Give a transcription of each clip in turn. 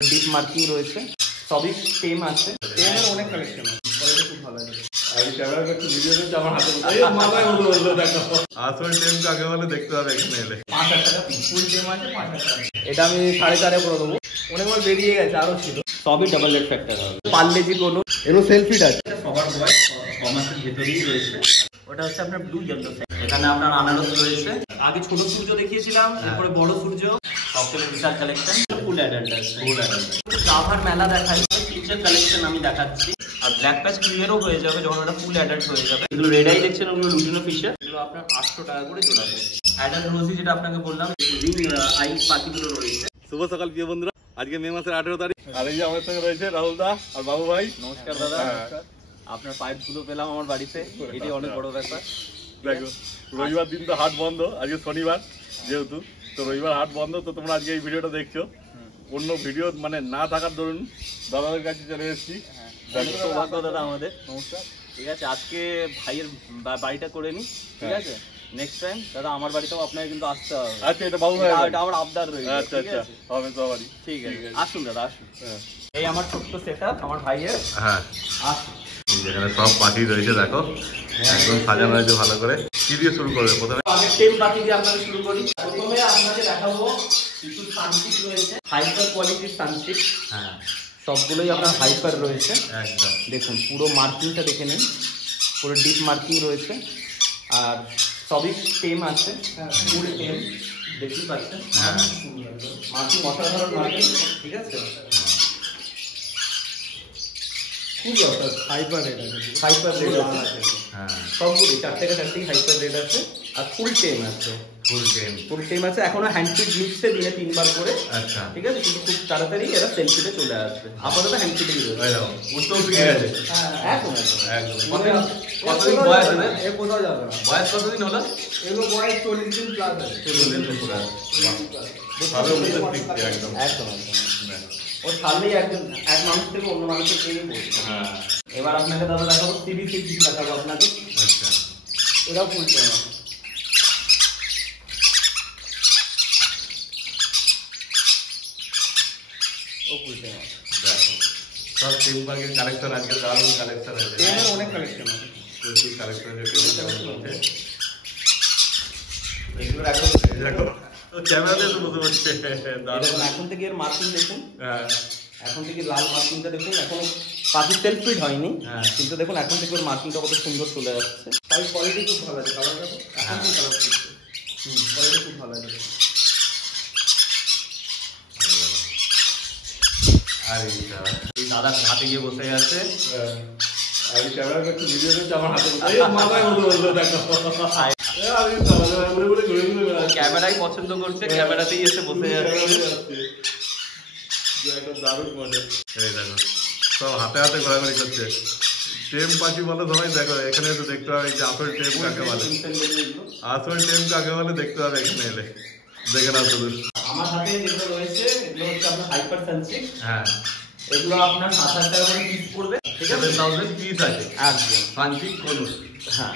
Deep marking রয়েছে, সবই same আছে। এর অনেক কালেকশন আছে, কোয়ালিটি খুব ভালো আছে। আমি ক্যামেরা একটু ভিডিও দিচ্ছি আমার হাতে, এই মাথায় বলবো দেখো আসল টেম কাকে বলে দেখতে হবে এখানে এলে। 5000 টাকা পিস, ফুল টেম আছে 5000 টাকা। এটা আমি 4.5 করে দেবো। অনেক মাল বেরিয়ে গেছে, আরো ছিল। সবই ডাবল রেড ফ্যাক্টর হবে। পার্লেজি কোনো এরও সেলফিট আছে। সবার বয় কমার্সের ভেতরেই রয়েছে। ওটা হচ্ছে আপনার ব্লু ইয়েলো সাইড। এখানে আপনার আনারস রয়েছে। আগে ছোট সূর্য দেখিয়েছিলাম, এরপরে বড় সূর্য। সবচেয়ে বিশাল কালেকশন ফুল অ্যাডাল্ট আছে। ফুল অ্যাডাল্ট জাভার মেলা দেখাই, ফিউচার কালেকশন আমি দেখাচ্ছি। আর ব্ল্যাক প্যাচ ক্লিয়ারও হয়ে যাবে যখন ওটা ফুল অ্যাডাল্ট হয়ে যাবে। এগুলো রেড আই দেখছেন, ওগুলো লুটিনো ফিশার। এগুলো আপনার 800 টাকা করে জোড়া পড়ছে। অ্যাডাল্ট রোজি যেটা আপনাকে বললাম, রিং আই পাখিগুলো রয়েছে। শুভ সকাল প্রিয় বন্ধুরা, আজকে মে মাসের 18 তারিখ। আর এই যে আমার সঙ্গে রয়েছে রাহুল দা আর বাবু ভাই। নমস্কার দাদা। আপনার পাইপগুলো পেলাম আমার বাড়িতে, এটি অনেক বড় ব্যাপার। দেখো রবিবার দিন তো হাট বন্ধ, আজকে শনিবার যেহেতু, তো রবিবার হাট বন্ধ, তো তোমরা আজকে এই ভিডিওটা দেখছো। অন্য ভিডিও মানে না থাকার দরুন দাদাদের কাছে চলে এসেছি। সৌভাগ্য দাদা আমাদের। নমস্কার। ঠিক আছে, আজকে ভাইয়ের বাড়িটা করে নি, ঠিক আছে। নেক্সট টাইম দাদা আমার বাড়িতেও আপনাকে কিন্তু আসতে হবে। আচ্ছা, এটা বাবু ভাই, এটা আমার আবদার রয়েছে। আচ্ছা আচ্ছা, হবে তো বাড়ি। ঠিক আছে, আসুন দাদা আসুন। এই আমার ছোট্ট সেটআপ আমার ভাইয়ের। হ্যাঁ, আসুন। যেখানে সব পাখি রয়েছে দেখো, একদম সাজানো হয়েছে ভালো করে। কি দিয়ে শুরু করবে প্রথমে? আগে টেম পাখি দিয়ে আপনাকে শুরু করি। প্রথমে আপনাকে দেখাবো কিছু সানসিক রয়েছে, হাইপার কোয়ালিটির সানসিক। হ্যাঁ, সবগুলোই আপনার হাইপার রয়েছে। একদম দেখুন পুরো মার্কিংটা দেখে নিন, পুরো ডিপ মার্কিং রয়েছে। আর সবই টেম আছে, ফুল টেম, দেখতেই পাচ্ছেন। মার্কিং অসাধারণ মার্কিং, ঠিক আছে। খুবই অসাধারণ হাইপার রেট আছে, হাইপার রেট আছে। হ্যাঁ, সবগুলি 4 থেকে 4টি হাইপার রেট আছে। আর ফুল টেম আছে, ফুল টেম আছে। এখনো হ্যান্ডফিড নিচ্ছে দিনে 3 বার করে। আচ্ছা, ঠিক আছে, কিন্তু খুব তাড়াতাড়ি এরা সেলফিতে চলে আসবে। আপাতত হ্যান্ডফিডেই রয়েছে। উত্তর দিকে আছে। একদম কতদিন বয়স হবে? এ কোথাও যাবে না। বয়স কতদিন হলো? এগুলো বয়স 40 দিন প্লাস আছে। 40 দিন পুরো আছে। ভালো উত্তর দিকে একদম। একদম ও ছাড়লেই একজন এক মানুষ থেকে অন্য মানুষের দিকে পড়বে। হ্যাঁ, এবার আপনাকে দাদা দেখাবো সিবিসি দেখাবো আপনাকে। আচ্ছা, এটাও ফুল টেম আছে। ও ফুল টেম আছে। দেখো সব টেম পাখির কালেকশন, আজকে দারুণ কালেকশন আছে। টেমের অনেক কালেকশন আছে, প্রচুর কালেকশন আছে। এগুলো এখন দেখো ক্যামেরাতে তো বুঝতে পারছে দেখুন, এখন থেকে এর মার্কিং দেখুন। হ্যাঁ, এখন থেকে লাল মার্কিংটা দেখুন। এখন পাখি সেলফ ফিট হয়নি, হ্যাঁ, কিন্তু দেখুন এখন থেকে ওর মার্কিংটা কত সুন্দর চলে যাচ্ছে। তাই কোয়ালিটি খুব ভালো আছে। কালার দেখো, এখন কি কালার করছে। কোয়ালিটি খুব ভালো আছে। আর এই দাদা হাতে গিয়ে বসে আছে। আমি ক্যামেরা একটু ভিডিও দিচ্ছি আমার হাতে, এই মাথায় বলবো দেখো। ক্যামেরাই পছন্দ করছে, ক্যামেরাতেই এসে বসে যাচ্ছে। দারুণ মজা। এই দেখো সব হাতে হাতে ঘোরাঘুরি করছে। টেম পাখি বলে সবাই, দেখো এখানে এসে দেখতে হবে যে আসল টেম কাকে বলে। আসল টেম কাকে বলে দেখতে হবে এখানে এলে, দেখে নাও শুধু। আমার হাতে যেগুলো রয়েছে এগুলো হচ্ছে আপনার হাইপার সানসিক। হ্যাঁ, এগুলো আপনার 7000 টাকা করে পিস পড়বে। ঠিক আছে, 7000 পিস আছে একদম ফান্সি কোন। হ্যাঁ,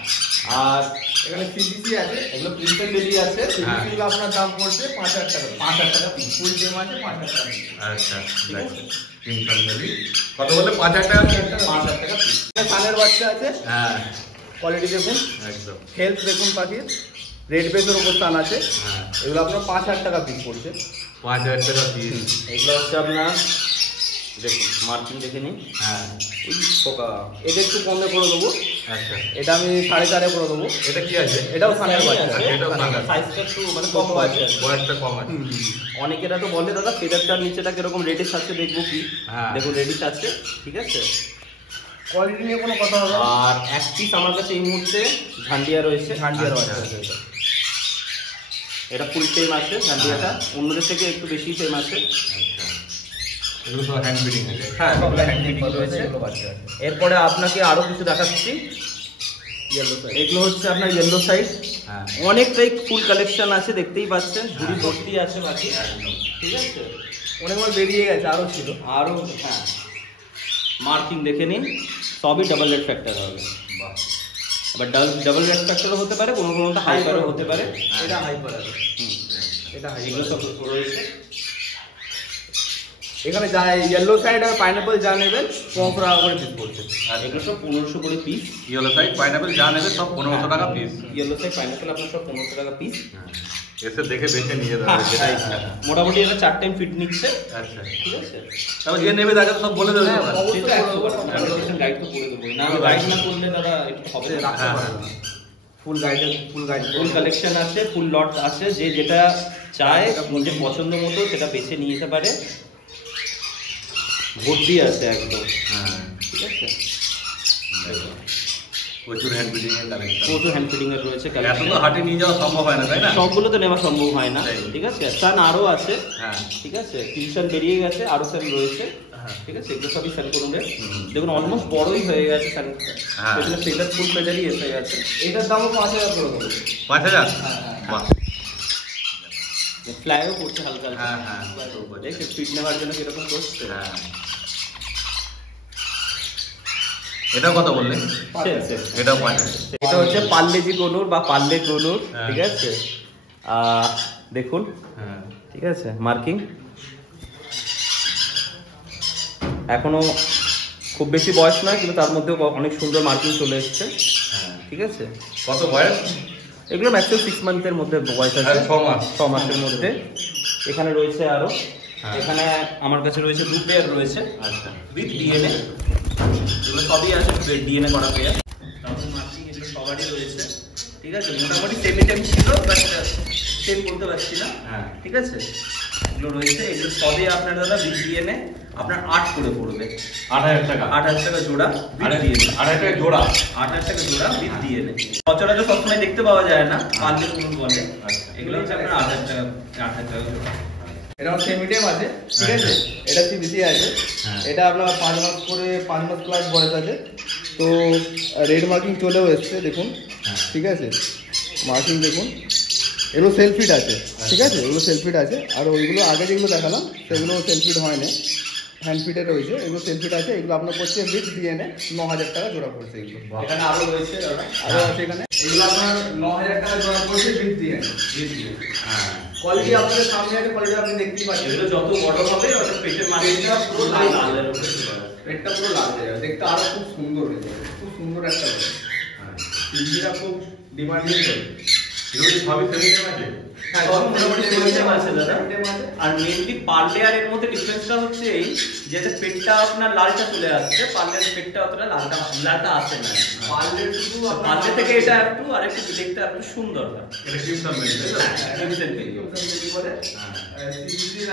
আর এখানে সিজিসি আছে, এগুলো প্রিন্টেড বেলি আছে। সিজিসি গুলো আপনার দাম পড়ছে 5000 টাকা। 5000 টাকা পিস, ফুল টেম আছে 5000 টাকা পিস। আচ্ছা, দেখো কিংসন বেলি কত বলে? 5000 টাকা। 5000 টাকা পিস। এটা কানের বাচ্চা আছে। হ্যাঁ, কোয়ালিটি দেখুন, একদম। হেলথ দেখুন পাখির। রেড বেসের উপর স্থান আছে। হ্যাঁ, এগুলো আপনার 5000 টাকা পিস পড়ছে। 5000 টাকা পিস। এগুলো হচ্ছে আপনার দেখুন মার্কিং দেখে নিন। হ্যাঁ, এই পোকা এটা একটু কমে করে দেবো। আচ্ছা, এটা আমি 4.5 করে দেবো। এটা কি আছে? এটাও সানের বাচ্চা আছে। এটাও সানের। সাইজটা একটু মানে কম আছে, বয়সটা কম আছে। অনেকেরা তো বলে দাদা ফেদারটার নিচেটা কিরকম রেডিশ আছে দেখবো কি। হ্যাঁ, দেখুন রেডিশ আছে, ঠিক আছে। কোয়ালিটি নিয়ে কোনো কথা হবে। আর এক পিস আমার কাছে এই মুহূর্তে ঝান্ডিয়া রয়েছে। ঝান্ডিয়ার বাচ্চা আছে এটা। এটা ফুল টেম আছে ঝান্ডিয়াটা, অন্যদের থেকে একটু বেশি টেম আছে। আচ্ছা, এগুলো সব হ্যান্ড ফিডিং আছে। হ্যাঁ, সব হ্যান্ড ফিডিং রয়েছে। এরপরে আপনাকে আরো কিছু দেখাচ্ছি। এগুলো হচ্ছে আপনার ইয়েলো সাইড। হ্যাঁ, অনেকটাই ফুল কালেকশন আছে, দেখতেই পাচ্ছেন। ঝুড়ি ভর্তি আছে বাকি, ঠিক আছে। অনেক মাল বেরিয়ে গেছে, আরো ছিল আরো। হ্যাঁ, মার্কিং দেখে নিন, সবই ডাবল রেড ফ্যাক্টর হবে। বাহ, আবার ডাবল রেড ফ্যাক্টরও হতে পারে, কোনো কোনো হাইপারও হতে পারে। এটা হাইপার আছে, এটা এগুলো সব রয়েছে। এখানে যা ইয়েলো সাইড আর পাইনাপল যা নেবেন 15 টাকা করে পিস পড়ছে। আর এগুলো সব 1500 করে পিস। ইয়েলো সাইড পাইনাপল যা নেবে সব 1500 টাকা পিস। ইয়েলো সাইড পাইনাপল আপনার সব 1500 টাকা পিস। এসে দেখে বেছে নিয়ে যাবে। মোটামুটি এটা 4 টাইম ফিট নিচ্ছে। আচ্ছা ঠিক আছে। তারপর যে নেবে তাকে সব বলে দেবে। অবশ্যই গাইড তো করে দেবো। না গাইড না করলে দাদা একটু হবে রাখতে পারবে না। ফুল কালেকশন আছে, ফুল লট আছে, যে যেটা চায় নিজের পছন্দ মতো সেটা বেছে নিয়ে যেতে পারে। ভর্তি আছে একদম। ঠিক আছে। প্রচুর হ্যান্ড ফিটিং এর কালেকশন, প্রচুর হ্যান্ড ফিটিং এর রয়েছে এত তো হাটে নিয়ে যাওয়া সম্ভব হয় না, তাই না? সবগুলো তো নেওয়া সম্ভব হয় না। ঠিক আছে। সান আরো আছে। হ্যাঁ ঠিক আছে। টিউশন বেরিয়ে গেছে, আরো সান রয়েছে। ঠিক আছে। এগুলো সবই সান করুন। দেখুন অলমোস্ট বড়ই হয়ে গেছে সান। এগুলো সেলার ফুল ফেজারই এসে গেছে। এটার দামও 5000 করে দেবো। 5000? বাহ, ফ্লাইও করছে হালকা হালকা। হ্যাঁ দেখে ফিট নেওয়ার জন্য কিরকম করছে। এটা কত বললে? এটা 5000। এটা হচ্ছে পার্লেজি কনুর বা পার্লে কনুর। ঠিক আছে। দেখুন। ঠিক আছে। মার্কিং এখনো খুব বেশি বয়স নয়, কিন্তু তার মধ্যে অনেক সুন্দর মার্কিং চলে এসছে। ঠিক আছে। কত বয়স? এগুলো ম্যাক্সিমাম 6 মান্থের মধ্যে বয়স আছে। 6 মাসের মধ্যে। এখানে রয়েছে আরো। এখানে আমার কাছে রয়েছে 2 পেয়ার রয়েছে। আচ্ছা, উইথ ডিএনএ। এগুলো সবই আছে ডিএনএ করা পেয়ার। তারপর মার্কিং এগুলো সবারই রয়েছে। ঠিক আছে। মোটামুটি সেমি টাইম ছিল, বাট সেম বলতে পারছি না। ঠিক আছে। এগুলো রয়েছে। এগুলো সবই আপনার দাদা উইথ ডিএনএ আপনার 8 করে পড়বে। 8000 টাকা। 8000 টাকা জোড়া উইথ ডিএনএ। 8000 টাকা জোড়া। 8000 টাকা জোড়া উইথ ডিএনএ। সচরাচর সবসময় দেখতে পাওয়া যায় না, পার্লে কোন বলে। এগুলো হচ্ছে আপনার 8000 টাকা, 8000 টাকা জোড়া। এটা সেমি টাইম আছে। ঠিক আছে। এটা সিবিসি আছে। এটা আপনার 5 মাস করে 5 মাস প্লাস বয়স আছে। তো রেড মার্কিং চলেও এসছে দেখুন। ঠিক আছে। মার্কিং দেখুন। এগুলো সেলফিট আছে। ঠিক আছে। এগুলো সেলফিট আছে। আর ওইগুলো আগে যেগুলো দেখালাম সেগুলো সেলফিট হয় না, হ্যান্ড ফিটে রয়েছে। এগুলো সেলফিট আছে। এগুলো আপনার পড়ছে উইথ ডিএনএ 9000 টাকা জোড়া পড়ছে। এগুলো এখানে আরো রয়েছে দাদা, আরো আছে এখানে। এগুলো আপনার 9000 টাকা জোড়া পড়ছে উইথ ডিএনএ। কোয়ালিটি আপনাদের সামনে আছে, কোয়ালিটি আপনি দেখতেই পাচ্ছেন। এগুলো যত বড় হবে তত পেটের মার্কিংটা পুরো লাল লাল হবে। পেটটা পুরো লাল হয়ে যাবে, দেখতে আরো খুব সুন্দর হয়ে যাবে। খুব সুন্দর একটা হবে। ইন্ডিয়া খুব ডিমান্ডিং করে। এগুলো সবই সেমি টাইম আছে। হ্যাঁ, সব মোটামুটি সেমি টাইম আছে দাদা। আর মেইনলি পার্লে আর এর মধ্যে ডিফারেন্সটা হচ্ছে এই যে পেটটা আপনার লালটা চলে আসছে, পার্লের পেটটা অতটা লালটা আসে না। পার্লের শুধু পার্লে থেকে এটা একটু আর একটু দেখতে আর একটু সুন্দর হয়। এটা কিউসাম মেল, তাই তো? কি বলে সিবিসির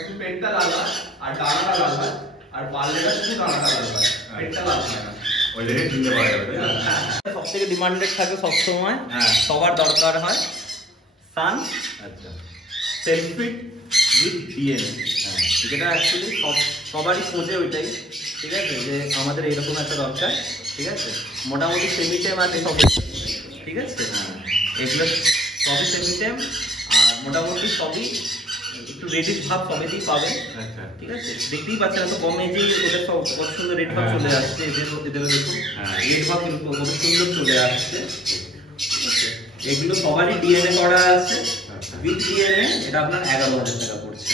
শুধু পেটটা লাল হয় আর ডানাটা লাল হয়, আর পার্লেটা শুধু ডানাটা লাল হয়, পেটটা লাল হয় না। ওই দেখে কিনতে পারা যাবে, তাই না? সবথেকে ডিমান্ডেড থাকে সবসময়, সবার দরকার হয় সান। আচ্ছা, সেলফিট উইথ ডিএনএ। যেটা অ্যাকচুয়ালি সবারই খোঁজে ওইটাই। ঠিক আছে। যে আমাদের এইরকম একটা দরকার। ঠিক আছে। মোটামুটি সেমি টাইম আছে সব। ঠিক আছে। এগুলো সবই সেমি টাইম আর মোটামুটি সবই একটু রেডিশ ভাব সবেতেই পাবেন। আচ্ছা, ঠিক আছে। দেখতেই পাচ্ছেন এত কম এজেই ওদের সব কত সুন্দর রেড ভাব চলে আসছে। এদেরও দেখুন রেড ভাব কিন্তু কত সুন্দর চলে আসছে। ঠিক আছে। এগুলো সবারই ডিএনএ করা আছে উইথ ডিএনএ। এটা আপনার 11000 টাকা পড়ছে।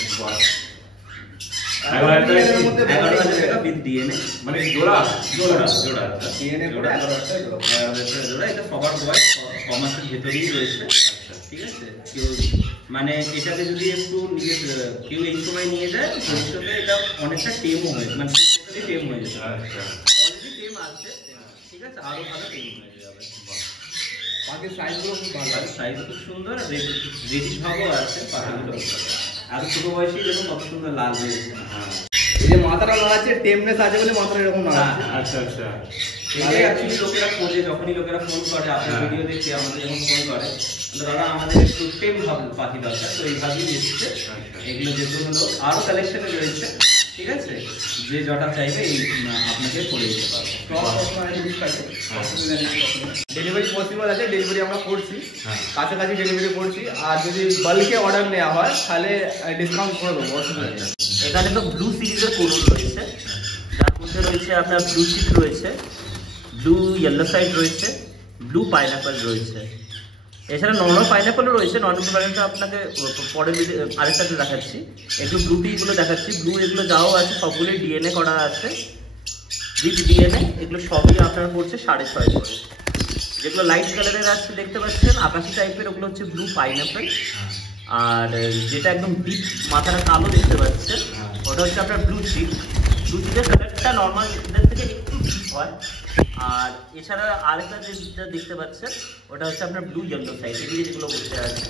11000 টাকা উইথ ডিএনএ, মানে জোড়া জোড়া জোড়া ডিএনএ করে 11000 টাকা জোড়া। 11000 টাকা জোড়া। এটা সবার বয়স 6 মাসের ভেতরেই রয়েছে। ঠিক আছে। কেউ মানে এটাকে যদি একটু কেউ এই সময় নিয়ে যায় ভবিষ্যতে এটা অনেকটা টেমও হয়ে মানে টেম হয়ে যেতে পারে। অলরেডি টেম আছে। ঠিক আছে। আরো ভালো টেম হয়ে যাবে। পাখির সাইজগুলো খুব ভালো, সাইজ খুব সুন্দর, রেডিশ ভাবও আছে পাখিগুলো। আর ছোট বয়সেই দেখুন কত সুন্দর লাল হয়েছে। এই যে মাথাটা লাগাচ্ছে টেমনেস আছে বলে মাথাটা এরকম লাগাচ্ছে। আচ্ছা আচ্ছা, এটাই অ্যাকচুয়ালি লোকেরা খোঁজে। যখনই লোকেরা ফোন করে, আপনার ভিডিও দেখে আমাদের যখন ফোন করে, দাদা আমাদের একটু টেম ভাব পাখি দরকার, তো এইভাবেই এসছে। এগুলো যে কোনো লোক আরো কালেকশনে রয়েছে। ঠিক আছে। যে জটা চাইবে এই আপনাকে করে দিতে পারবে। ডেলিভারি পসিবল আছে, ডেলিভারি আমরা করছি, কাছাকাছি ডেলিভারি করছি। আর যদি বাল্কে অর্ডার নেওয়া হয় তাহলে ডিসকাউন্ট করে দেবো, অসুবিধা নেই। এখানে তো ব্লু সিরিজের কোনুর রয়েছে, যার মধ্যে রয়েছে আপনার ব্লু চিক রয়েছে, ব্লু ইয়েলো সাইড রয়েছে, ব্লু পাইনাপল রয়েছে। এছাড়া নর্মাল পাইনাপেলও রয়েছে। নর্মাল পাইনাপেল আপনাকে পরের আরেকটাতে দেখাচ্ছি। একটু ব্লু টিগুলো দেখাচ্ছি। ব্লু এগুলো যাও আছে সবগুলোই ডিএনএ করা আছে, উইথ ডিএনএ। এগুলো সবই আপনার পড়ছে 6.5 করে। যেগুলো লাইট কালারের আসছে দেখতে পাচ্ছেন আকাশি টাইপের, ওগুলো হচ্ছে ব্লু পাইনাপেল। আর যেটা একদম ডিপ মাথাটা কালো দেখতে পাচ্ছেন ওটা হচ্ছে আপনার ব্লু চিক। ব্লু চিকের কালারটা নর্মাল থেকে একটু ডিপ হয়। আর এছাড়া আরেকটা যেটা দেখতে পাচ্ছেন ওটা হচ্ছে আপনার ব্লু ইয়েলো সাইড। এদিকে যেগুলো বসে আছে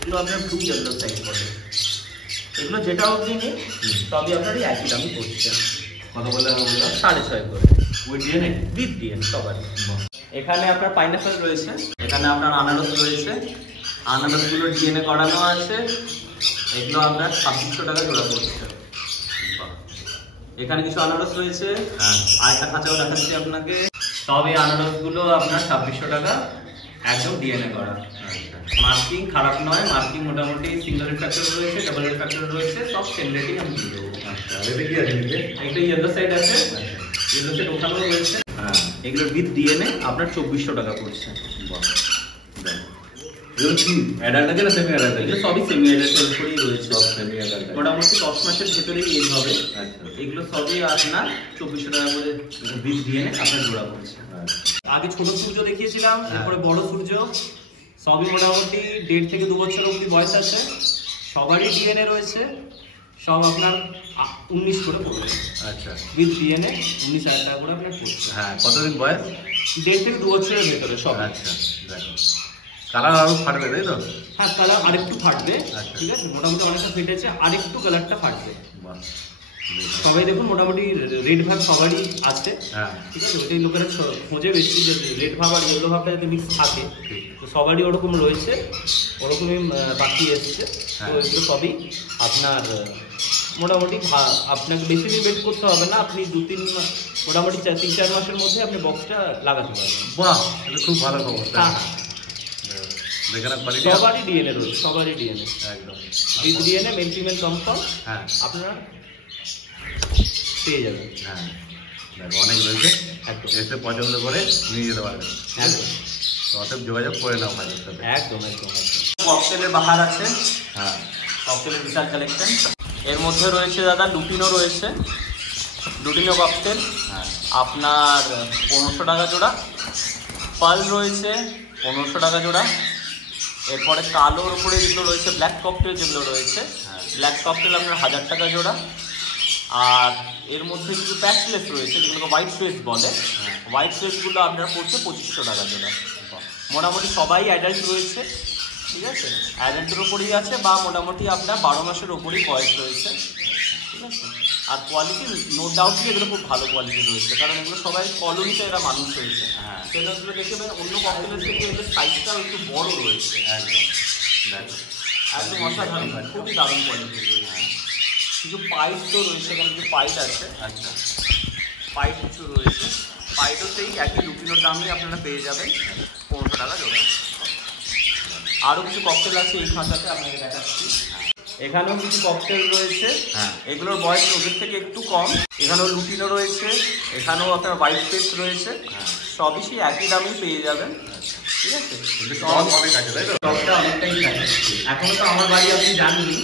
এগুলো আপনার ব্লু ইয়েলো সাইড বলে। এগুলো যেটা অবধি নেই সবই আপনার এই একই দামই পড়ছে। কত বললে 6.5 করে ওই ডিএনএ উইথ ডিএনএ সবার। এখানে আপনার পাইনাপেল রয়েছে, এখানে আপনার আনারস রয়েছে। আনারসগুলো ডিএনএ করানো আছে। এগুলো আপনার 2600 টাকা জোড়া পড়ছে। এখানে কিছু আনারস রয়েছে, আরেকটা খাঁচাও দেখাচ্ছি আপনাকে। সব এই আনারসগুলো আপনার 2600 টাকা, একদম ডিএনএ করা। মার্কিং খারাপ নয়, মার্কিং মোটামুটি সিঙ্গেল রিফ্র্যাক্টর রয়েছে, ডাবল রিফ্র্যাক্টর রয়েছে, সব সেম রেটিং আমি দিয়ে দেবো। একটা ইয়েলো সাইড আছে, ইয়েলো সাইড ওখানেও রয়েছে। এগুলোর উইথ ডিএনএ আপনার 2400 টাকা পড়ছে। সবই সেমি অ্যাডাল্টের উপরেই রয়েছে, মোটামুটি 10 মাসের ভেতরেই এজ হবে। এগুলো সবই আপনার 2400 টাকা করে উইথ ডিএনএ আপনার জোড়া পড়ছে। আগে ছোট সূর্য দেখিয়েছিলাম, তারপরে বড় সূর্য। সবই মোটামুটি 1.5 থেকে 2 বছর অবধি বয়স আছে। সবারই ডিএনএ রয়েছে। সব আপনার 19 করে পড়বে। আচ্ছা, উইথ ডিএনএ 19,000 টাকা করে আপনার পড়ছে। হ্যাঁ, কতদিন বয়স? 1.5 থেকে 2 বছরের ভেতরে সব। আচ্ছা, দেখো কালার আরো ফাটবে তাই তো? হ্যাঁ, কালার আরেকটু ফাটবে। ঠিক আছে, মোটামুটি অনেকটা ফেটেছে, আরেকটু কালারটা ফাটবে। সবাই দেখুন মোটামুটি রেড ভাব সবারই আছে। ঠিক আছে, ওইটাই লোকেরা খোঁজে বেশি, যে রেড ভাব আর ইয়েলো ভাবটা যাতে মিক্স থাকে। তো সবারই ওরকম রয়েছে, ওরকমই বাকি এসছে। তো এগুলো সবই আপনার মোটামুটি আপনাকে বেশি দিন ওয়েট করতে হবে না। আপনি 2-3 মাস, মোটামুটি 3-4 মাসের মধ্যে আপনি বক্সটা লাগাতে পারবেন। বাহ, এটা খুব ভালো খবর। সবারই ডিএনএ রয়েছে, সবারই ডিএনএ একদম with DNA, male female confirm. আপনারা পেয়ে যাবেন। দেখো অনেক রয়েছে, এসে পছন্দ করে নিয়ে যেতে পারবেন। একদম, অতএব যোগাযোগ করে নাও ভাইয়ের সাথে। একদম একদম। ককটেলের বাহার আছে। ককটেলের বিশাল কালেকশন। এর মধ্যে রয়েছে দাদা লুটিনো রয়েছে, লুটিনো ককটেল আপনার 1500 টাকা জোড়া। পাল রয়েছে 1500 টাকা জোড়া। এরপরে কালোর উপরে যেগুলো রয়েছে ব্ল্যাক ককটেল, যেগুলো রয়েছে ব্ল্যাক ককটেল আপনার 1000 টাকা জোড়া। আর এর মধ্যে কিছু প্যাচলেস রয়েছে যেগুলোকে হোয়াইট ফেস বলে। হোয়াইট ফেসগুলো আপনার পড়ছে 2500 টাকা জোড়া। মোটামুটি সবাই অ্যাডাল্ট রয়েছে। ঠিক আছে, অ্যাডাল্টের ওপরেই আছে, বা মোটামুটি আপনার 12 মাসের ওপরেই বয়স রয়েছে। ঠিক আছে, আর কোয়ালিটি নো ডাউটলি এগুলো খুব ভালো কোয়ালিটি রয়েছে, কারণ এগুলো সবাই কলোনিতে এরা মানুষ হয়েছে। সেগুলো দেখবেন অন্য ককটেলের থেকে এগুলো সাইজটাও একটু বড় রয়েছে। একদম অসাধারণ, খুবই দারুণ কোয়ালিটি রয়েছে। কিছু পাইট তো রয়েছে, এখানে কিছু পাইট আছে। আচ্ছা, পাইট কিছু রয়েছে। পাইটও সেই একই লুটিনোর দামই আপনারা পেয়ে যাবেন, 1500 টাকা জোড়া। আরও কিছু ককটেল আছে এই খাঁচাতে, আপনাকে দেখাচ্ছি। এখানেও কিছু ককটেল রয়েছে। এগুলোর বয়স ওদের থেকে একটু কম। এখানেও লুটিনো রয়েছে, এখানেও আপনার হোয়াইট ফেস রয়েছে। সবই সেই একই দামেই পেয়ে যাবেন। ঠিক আছে, স্টকটা অনেকটাই থাকে। এখনো তো আমার বাড়ি আপনি জাননি,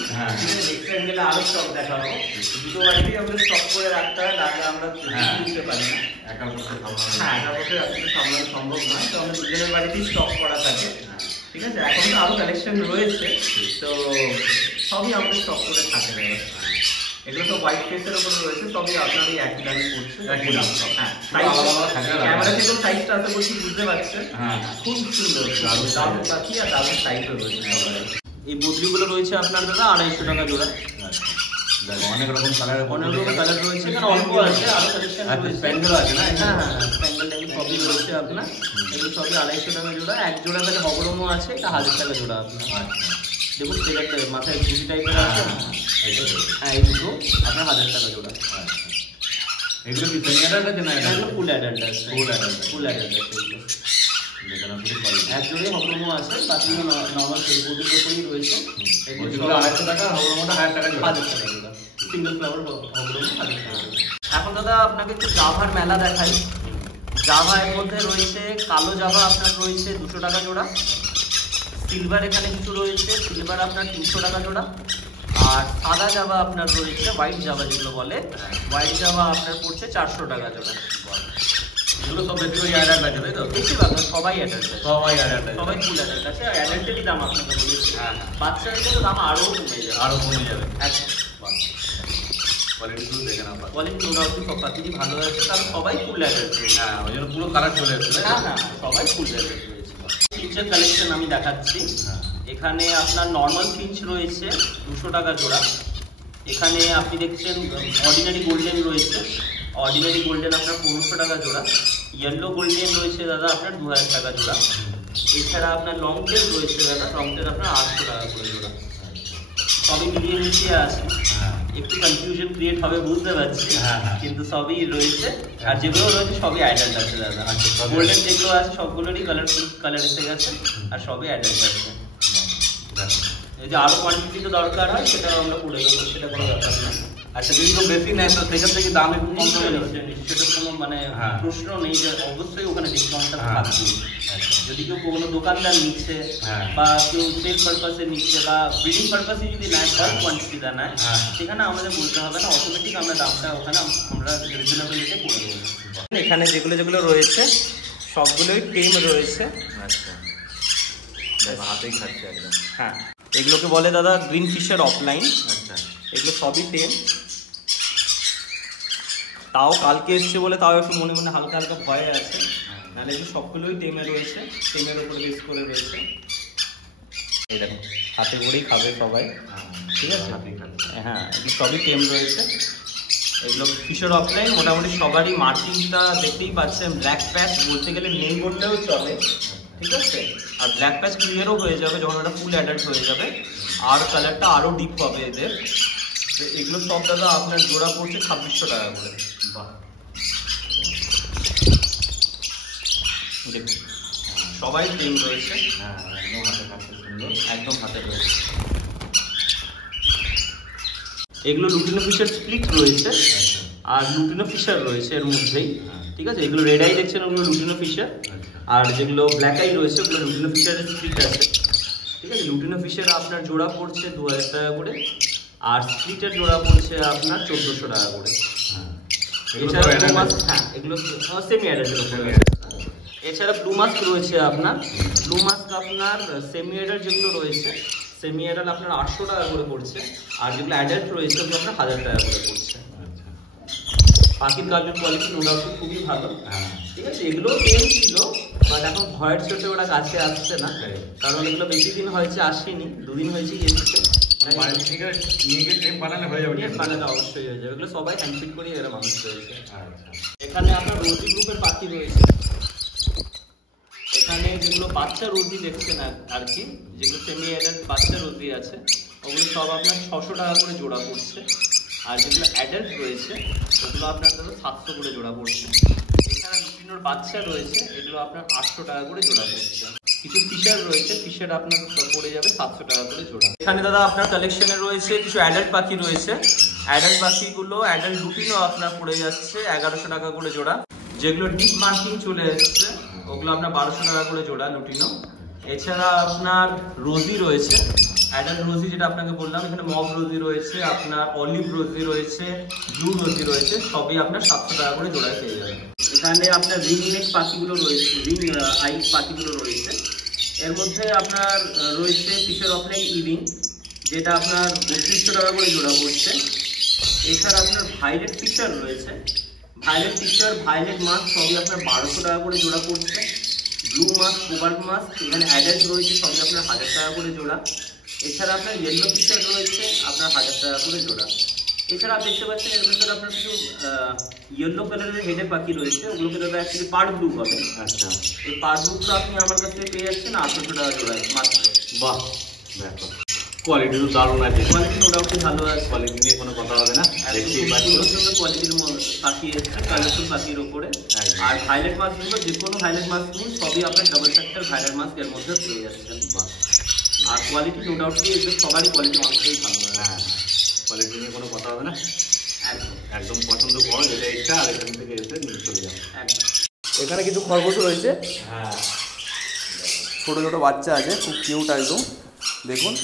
দেখতে গেলে আরো স্টক দেখাবো। দুটো বাড়িতেই আমাদের স্টক করে রাখতে হয়, তাহলে আমরা বুঝতে পারি না। একা বছর আসলে সামলানো সম্ভব নয়, তো আমাদের দুজনের বাড়িতেই স্টক করা থাকে। ঠিক আছে, এখন তো আরো কালেকশন রয়েছে, তো সবই আমাদের স্টক করে থাকে। এগুলো সব হোয়াইট ফেসের উপরে রয়েছে, সবই আপনার এই একই দামে পড়ছে। ক্যামেরা থেকে সাইজটা আশা করছি বুঝতে পারছেন। খুব সুন্দর, দারুণ পাখি আর দারুণ সাইজও রয়েছে। এই বদলিগুলো রয়েছে আপনার দাদা 250 টাকা জোড়া। অনেক রকম কালার, অনেক রকম কালার রয়েছে, এখানে অল্প আছে, আরো কালেকশন রয়েছে। স্প্যান্ডেল আছে না? স্প্যান্ডেল সবই রয়েছে আপনার। এগুলো সবই 250 টাকা জোড়া। এক জোড়া তাহলে হগরমও আছে, এটা 1000 টাকা জোড়া আপনার। দেখুন সেটা মাথায় ঘুষি টাইপের আছে। হ্যাঁ, এই দুটো আপনার 1000 টাকা জোড়া। এগুলো কি সেমি অ্যাডাল্ট আছে না? এগুলো ফুল অ্যাডাল্ট আছে। ফুল অ্যাডাল্ট আছে এগুলো। এক জোড়ে হগরমও আছে, বাকি নর্মাল সেই বডির উপরেই রয়েছে। এগুলো 250 টাকা, হগরমটা 1000 টাকা জোড়া। 1000 টাকা জোড়া। সিঙ্গেল ফ্লাওয়ার হগরম 1000 টাকা জোড়া। এখন দাদা আপনাকে একটু জাভার মেলা দেখাই। জাভা এর মধ্যে রয়েছে কালো জাভা আপনার রয়েছে 200 টাকা জোড়া। সিলভার এখানে কিছু রয়েছে, সিলভার আপনার 300 টাকা জোড়া। আর সাদা জাভা আপনার রয়েছে, হোয়াইট জাভা যেগুলো বলে, হোয়াইট জাভা আপনার পড়ছে 400 টাকা জোড়া। এগুলো সব বেশি অ্যাডাল্ট আছে তাই তো? বেশিরভাগ না, সবাই অ্যাডাল্ট আছে, সবাই অ্যাডাল্ট আছে, সবাই ফুল অ্যাডাল্ট আছে। আর অ্যাডাল্টেরই দাম আপনাকে বলেছি, বাচ্চাদের তো দাম আরও কমে যাবে, আরও কমে যাবে। একদম। কোয়ালিটিগুলো দেখে না, কোয়ালিটি মোটামুটি সব পাখিরই ভালো আছে, কারণ সবাই ফুল অ্যাডাল্ট রয়েছে। হ্যাঁ, ওই জন্য পুরো কালার চলে এসেছে। হ্যাঁ হ্যাঁ, সবাই ফুল অ্যাডাল্ট রয়েছে। ফিঞ্চের কালেকশন আমি দেখাচ্ছি। এখানে আপনার নর্মাল ফিঞ্চ রয়েছে 200 টাকা জোড়া। এখানে আপনি দেখছেন অর্ডিনারি গোল্ডেন রয়েছে, অর্ডিনারি গোল্ডেন আপনার 1500 টাকা জোড়া। ইয়েলো গোল্ডেন রয়েছে দাদা আপনার 2000 টাকা জোড়া। এছাড়া আপনার লং টেল রয়েছে দাদা, লং টেল আপনার 800 টাকা করে জোড়া। সবই মিলিয়ে মিশিয়ে আছে, একটু কনফিউশন ক্রিয়েট হবে বুঝতে পারছি, কিন্তু সবই রয়েছে। আর যেগুলো রয়েছে সবই অ্যাডাল্ট আছে দাদা। গোল্ডেন যেগুলো আছে সবগুলোরই কালারফুল কালার এসে গেছে, আর সবই অ্যাডাল্ট আছে। যদি আরো কোয়ান্টিটি তো দরকার হয় সেটাও আমরা করে দেবো, সেটা কোনো ব্যাপার না। আচ্ছা, যদি কেউ বেশি নেয় তো সেখান থেকে দাম একটু কম করে দেবে? সেটা কোনো মানে প্রশ্ন নেই, যে অবশ্যই ওখানে ডিসকাউন্টটা থাকবে। যদি কেউ কোনো দোকানদার নিচ্ছে বা কেউ সেল পারপাসে নিচ্ছে বা ব্রিডিং পারপাসে যদি নেয়, কম কোয়ান্টিটিটা নেয়, সেখানে আমাদের বলতে হবে না, অটোমেটিক আমরা দামটা ওখানে আমরা রিজনেবল রেটে করে দেবো। এখানে যেগুলো যেগুলো রয়েছে সবগুলোই টেম রয়েছে। আচ্ছা, হাতেই খাচ্ছে একদম। হ্যাঁ, এগুলোকে বলে দাদা গ্রিন ফিশার অফলাইন। আচ্ছা, এগুলো সবই টেম। তাও কালকে এসছে বলে তাও একটু মনে মনে হালকা হালকা ভয় আছে, নাহলে এগুলো সবগুলোই টেমে রয়েছে, টেমের উপরে বেস করে রয়েছে। এই দেখো হাতে করেই খাবে সবাই, ঠিক আছে? হ্যাঁ, এগুলো সবই টেম রয়েছে। এগুলো ফিশার অফলাইন, মোটামুটি সবারই মার্কিংটা দেখতেই পাচ্ছেন, ব্ল্যাক প্যাচ বলতে গেলে নেই বললেও চলে, ঠিক আছে? আর ব্ল্যাক প্যাচ ক্লিয়ারও হয়ে যাবে যখন ওটা ফুল অ্যাডাল্ট হয়ে যাবে, আর কালারটা আরও ডিপ হবে এদের। এগুলো সব দাদা আপনার জোড়া পড়ছে 2600 টাকা করে। বাহ, দেখুন সবাই টেম রয়েছে, একদম হাতে খাচ্ছে, সুন্দর, একদম হাতে রয়েছে। এগুলো লুটিনো ফিশার স্প্লিট রয়েছে, আর লুটিনো ফিশার রয়েছে এর মধ্যেই, ঠিক আছে? এগুলো রেড আই দেখছেন, ওগুলো লুটিনো ফিশার। আর যেগুলো ব্ল্যাক আই রয়েছে ওগুলো লুটিনো ফিশারের স্প্লিট আছে, ঠিক আছে? লুটিনো ফিশার আপনার জোড়া পড়ছে 2000 টাকা করে, আর স্প্লিটের জোড়া পড়ছে আপনার 1400 টাকা করে। এছাড়া ব্লু মাস্ক, হ্যাঁ এগুলো সেমি অ্যাডাল্টের উপরে আছে। এছাড়া ব্লু মাস্ক রয়েছে আপনার, ব্লু মাস্ক আপনার সেমি অ্যাডাল্ট যেগুলো রয়েছে, সেমি অ্যাডাল্ট আপনার 800 টাকা করে পড়ছে, আর যেগুলো অ্যাডাল্ট রয়েছে ওগুলো আপনার 1000 টাকা করে পড়ছে। পাখির কাজের কোয়ালিটি মোটামুটি খুবই ভালো, ঠিক আছে? এগুলো টেম ছিল, বাট এখন ভয়ের চোটে ওরা কাছে আসছে না, কারণ এগুলো বেশি দিন হয়েছে আসেনি, 2 দিন হয়েছে এসেছে। বানালে অবশ্যই হয়ে যাবে, এগুলো সবাই হ্যান্ডফিট করে এরা মানুষ রয়েছে। এখানে আপনার রোজি গ্রুপের পাখি রয়েছে, এখানে যেগুলো বাচ্চা রোজি দেখছেন আর কি, যেগুলো সেমি অ্যাডাল্ট বাচ্চা রোজি আছে, ওগুলো সব আপনার 600 টাকা করে জোড়া পড়ছে। আর যেগুলো অ্যাডাল্ট রয়েছে ওগুলো আপনার ধরো 700 করে জোড়া পড়ছে। এছাড়া লুটিনোর বাচ্চা রয়েছে, এগুলো আপনার 800 টাকা করে জোড়া পড়ছে। কিছু ফিশার রয়েছে, ফিশার আপনার পড়ে যাবে 700 টাকা করে জোড়া। এখানে দাদা আপনার কালেকশনে রয়েছে কিছু অ্যাডাল্ট পাখি রয়েছে, অ্যাডাল্ট পাখিগুলো অ্যাডাল্ট লুটিনো আপনার পড়ে যাচ্ছে 1100 টাকা করে জোড়া। যেগুলো ডিপ মার্কিং চলে এসছে ওগুলো আপনার 1200 টাকা করে জোড়া লুটিনো। এছাড়া আপনার রোজি রয়েছে, অ্যাডাল্ট রোজি যেটা আপনাকে বললাম, এখানে মগ রোজি রয়েছে, আপনার অলিভ রোজি রয়েছে, ব্লু রোজি রয়েছে, সবই আপনার 700 টাকা করে জোড়ায় পেয়ে যাবেন। এখানে আপনার রিং নেক পাখিগুলো রয়েছে, রিং আই পাখিগুলো রয়েছে। এর মধ্যে আপনার রয়েছে ফিশার অফলাইন ইভিং, যেটা আপনার 3200 টাকা করে জোড়া পড়ছে। এছাড়া আপনার ভাইলেট ফিশার রয়েছে, ভাইলেট ফিশার, ভাইলেট মাস্ক সবই আপনার 1200 টাকা করে জোড়া পড়ছে। ব্লু মাস্ক, কোবাল্ট মাস্ক এখানে অ্যাডাল্ট রয়েছে, সবই আপনার 1000 টাকা করে জোড়া। এছাড়া আপনার ইয়েলো ফিশার রয়েছে আপনার 1000 টাকা করে জোড়া। এছাড়া আপনি দেখতে পাচ্ছেন এর ভিতরে আপনার কিছু ইয়েলো কালারের হেডের পাখি রয়েছে, ওগুলোকে দাদা অ্যাকচুয়ালি পার্ট ব্লু হবে। আচ্ছা, এই পার্ট ব্লুগুলো আপনি আমার কাছ থেকে পেয়ে যাচ্ছেন 800 টাকা জোড়ায় মাত্র। বাহ, দেখো কোয়ালিটি তো দারুণ আছে, কোয়ালিটি মোটামুটি ভালো আছে, কোয়ালিটি নিয়ে কোনো কথা হবে না। দেখতেই পাচ্ছি সুন্দর কোয়ালিটির পাখি এসছে, কালারফুল পাখির ওপরে। আর ভাইলেট মাস্কগুলো যে কোনো ভাইলেট মাস্ক নিন, সবই আপনার ডাবল ফ্যাক্টর ভাইলেট মাস্ক এর মধ্যে পেয়ে যাচ্ছেন। আর কোয়ালিটি নো ডাউটলি এদের সবারই কোয়ালিটি অনেকটাই ভালো। হ্যাঁ, কোয়ালিটি নিয়ে কোনো কথা হবে না, একদম একদম পছন্দ করো যেটা ইচ্ছা, আর এখান থেকে এসে নিয়ে চলে যাও। এখানে কিছু খরগোশ রয়েছে, হ্যাঁ ছোটো ছোটো বাচ্চা আছে, খুব কিউট একদম, দেখুন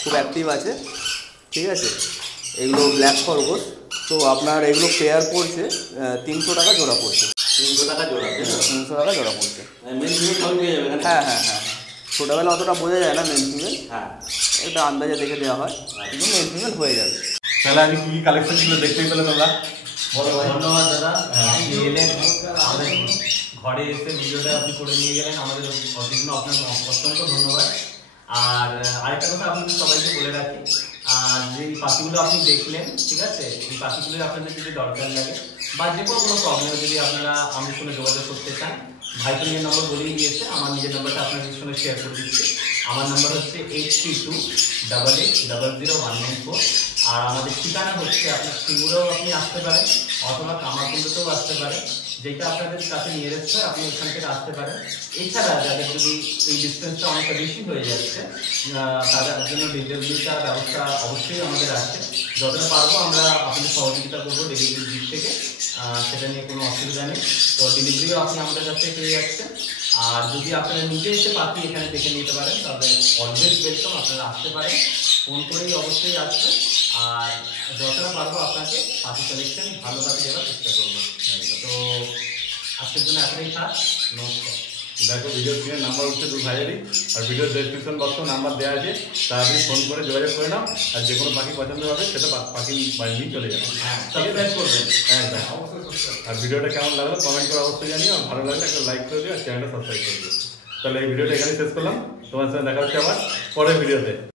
খুব অ্যাক্টিভ আছে, ঠিক আছে। এগুলো ব্ল্যাক খরগোশ। তো আপনার এগুলো পেয়ার পড়ছে 300 টাকা জোড়া পড়ছে। 300 টাকা জোড়া, 300 টাকা জোড়া পড়ছে। মেল ফিমেল সবই পেয়ে যাবে। হ্যাঁ হ্যাঁ হ্যাঁ, ছোটোবেলা অতটা বোঝা যায় না মেল ফিমেল, হ্যাঁ এটা আন্দাজে দেখে দেওয়া হয়, কিন্তু মেল ফিমেল হয়ে যাবে। তাহলে আজকে কি কালেকশন ছিল দেখতেই পেলে তোমরা। ধন্যবাদ দাদা, আপনি এলেন আমাদের ঘরে এসে ভিডিওটা আপনি করে নিয়ে গেলেন, আমাদের জন্য আপনার অসংখ্য ধন্যবাদ। আর আরেকটা কথা আপনাদের সবাইকে বলে রাখি, আর যে পাখিগুলো আপনি দেখলেন, ঠিক আছে, এই পাখিগুলো আপনাদের যদি দরকার লাগে বা যে কোনো প্রবলেমে যদি আপনারা আমার সঙ্গে যোগাযোগ করতে চান, ভাই তো নিজের নম্বর বলেই দিয়েছে, আমার নিজের নম্বরটা আপনাদের সঙ্গে শেয়ার করে দিচ্ছি। আমার নাম্বার হচ্ছে 8328800194। আর আমাদের ঠিকানা হচ্ছে আপনার সিঙ্গুরেও আপনি আসতে পারেন অথবা কামারকুণ্ডতেও আসতে পারেন, যেটা আপনাদের কাছে নিয়ারেস্ট হয় আপনি ওখান থেকে আসতে পারেন। এছাড়া যাদের যদি এই ডিস্টেন্সটা অনেকটা বেশি হয়ে যাচ্ছে তাদের জন্য ডেলিভারিটার ব্যবস্থা অবশ্যই আমাদের আছে, যতটা পারবো আমরা আপনাদের সহযোগিতা করবো ডেলিভারির দিক থেকে, সেটা নিয়ে কোনো অসুবিধা নেই। তো ডেলিভারিও আপনি আমাদের কাছ থেকে পেয়ে যাচ্ছেন। আর যদি আপনারা নিজে এসে পাখি এখানে দেখে নিতে পারেন তাহলে অলওয়েজ ওয়েলকাম, আপনারা আসতে পারেন, ফোন করেই অবশ্যই আসবেন। আর যতটা পারবো আপনাকে পাখি কালেকশন ভালো পাখি দেওয়ার চেষ্টা করবো। তো আজকের জন্য এতটাই থাক, নমস্কার। দেখো ভিডিও স্ক্রিনে নাম্বার উঠছে দু ভাইয়েরই, আর ভিডিও ডেসক্রিপশন বক্সেও নাম্বার দেওয়া আছে, তাড়াতাড়ি ফোন করে যোগাযোগ করে নাও। আর যে কোনো পাখি পছন্দ হবে সেটা পাখি বাড়ি নিয়ে চলে যাবে। হ্যাঁ, সাবস্ক্রাইব করবেন। একদম। আর ভিডিওটা কেমন লাগলো কমেন্ট করে অবশ্যই জানিও, আর ভালো লাগলে একটা লাইক করে দিও আর চ্যানেলটা সাবস্ক্রাইব করে দিও। তাহলে এই ভিডিওটা এখানে শেষ করলাম, তোমার সাথে দেখা হচ্ছে আবার পরের ভিডিওতে।